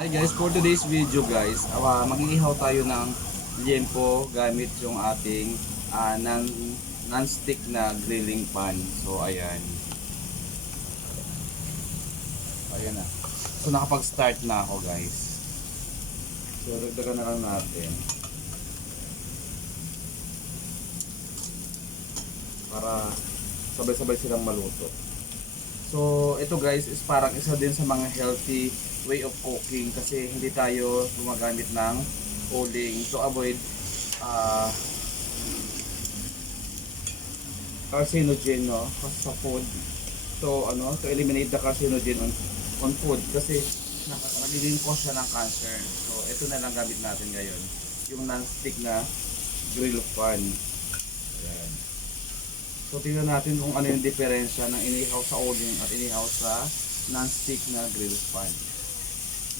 Hi guys, for today's video guys, mag-iihaw tayo ng liempo gamit yung ating non-stick na grilling pan. So ayan. Ayan na. So nakapag-start na ako guys. So dagdagan na lang natin. Para sabay-sabay silang maluto. So ito guys is parang isa din sa mga healthy way of cooking kasi hindi tayo gumagamit ng cooling to avoid carcinogen no sa food, to eliminate the carcinogen on food kasi nagiging cause siya ng cancer. So ito na lang gamit natin ngayon, yung non-stick na grill pan. Ayan. So tingnan natin kung ano yung diferensya ng inihaw sa uling at inihaw sa non-stick na grill pan.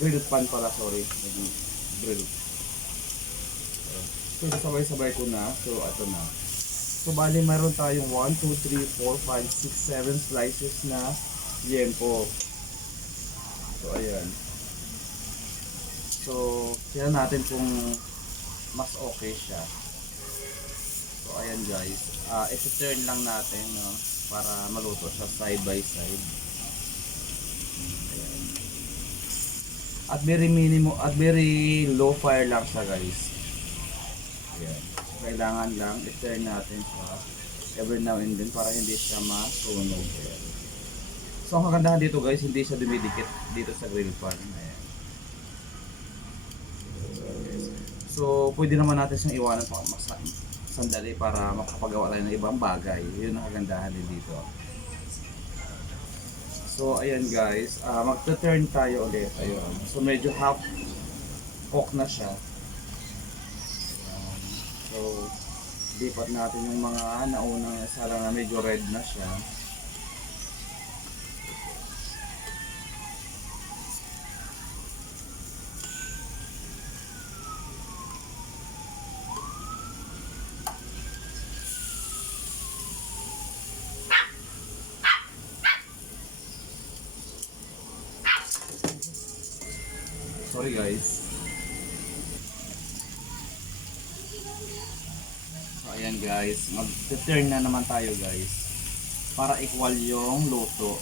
Grill pan pala, sorry. Grill. So sabay-sabay ko na. So ito na. So bali mayroon tayong 1, 2, 3, 4, 5, 6, 7 slices na liempo. So ayan. So tingnan natin kung mas okay siya. So ayan guys, i-turn lang natin no, para maluto siya side by side. Ayan. At very low fire lang siya guys. Ayan. Kailangan lang i-turn natin siya every now and then para hindi siya masunog. Ayan. So ang kagandahan dito guys, hindi siya dumidikit dito sa grill pan. Ayan. So pwede naman natin siyang iwanan pa sandali para makapagawa tayo ng ibang bagay. Yun ang kagandahan din dito. So ayan guys, magta-turn tayo ulit. Ayun. So medyo half cook na siya. Ayan. So lipat natin yung mga naunang sala na medyo red na siya. Sorry guys. So ayan guys, mag-turn na naman tayo guys para equal yung luto.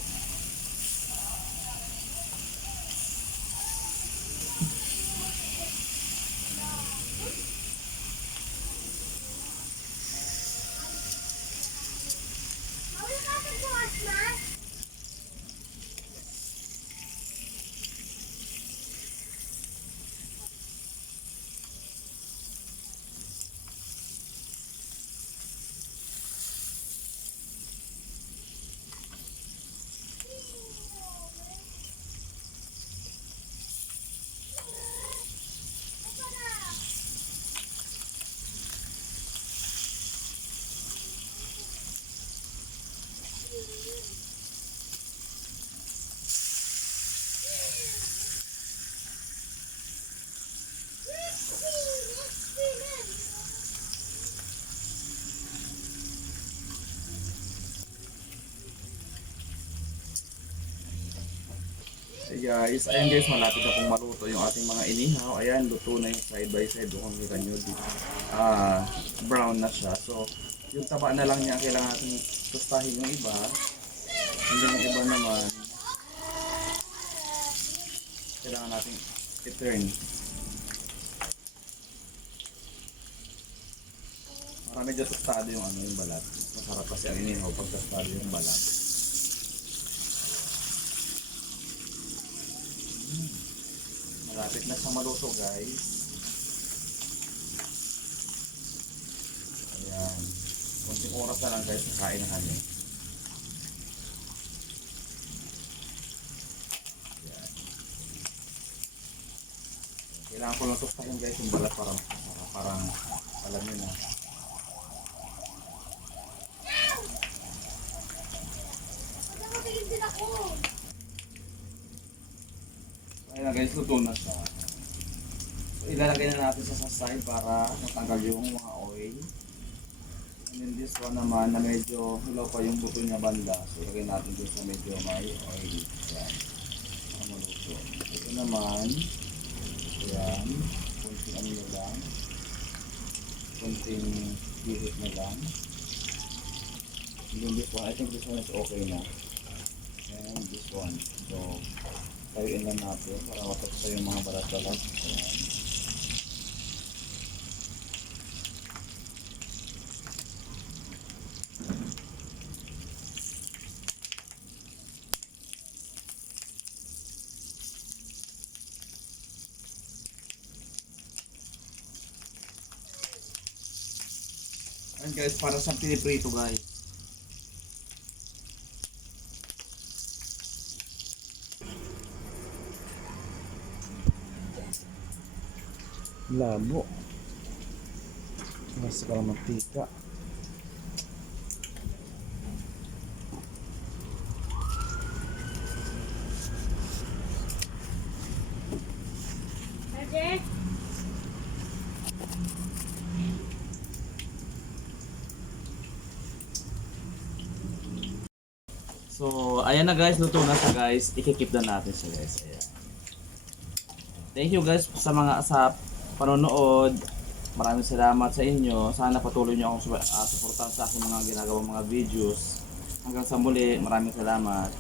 Hey guys, ayan guys, malapit na pong maluto yung ating mga inihaw. Ayan, luto na yung side by side. Kung kita nyo, brown na siya. So, yung taba na lang niya, kailangan natin tustahin yung iba. And then yung iba naman, kailangan natin i-turn. Para medyo tostado yung yung balat. Masarap kasi ang inihaw pag tostado yung balat. Malapit na sa maluto guys. Ayan. Kunting oras na lang guys, kakain na kami. Ayan. Kailangan ko lang tustahin guys yung balat para masarap. Parang alam nyo na. Ayan guys, luto na siya. So ilalagay na natin siya sa side para matanggal yung mga oil. And then this one naman na medyo hilaw pa yung buto niya banda. So ilagay natin dito sa medyo may oil. Ayan. Para maluto. Ito naman, Ayan. Kunting ano na lang. Kunting hihit na lang. And then this one, I think this one is okay na. And this one. So, tayuin lang natin para matapos yung mga balat-balat. Ayan. Ayan guys, para sa piniprito guys. Labo. Mas kalamantika. So, ayan na guys, luto na siya guys. Ikikip na natin siya guys. Ayan. Thank you guys sa panonood. Maraming salamat sa inyo. Sana patuloy niyo akong suportahan sa aking mga ginagawang mga videos. Hanggang sa muli, maraming salamat.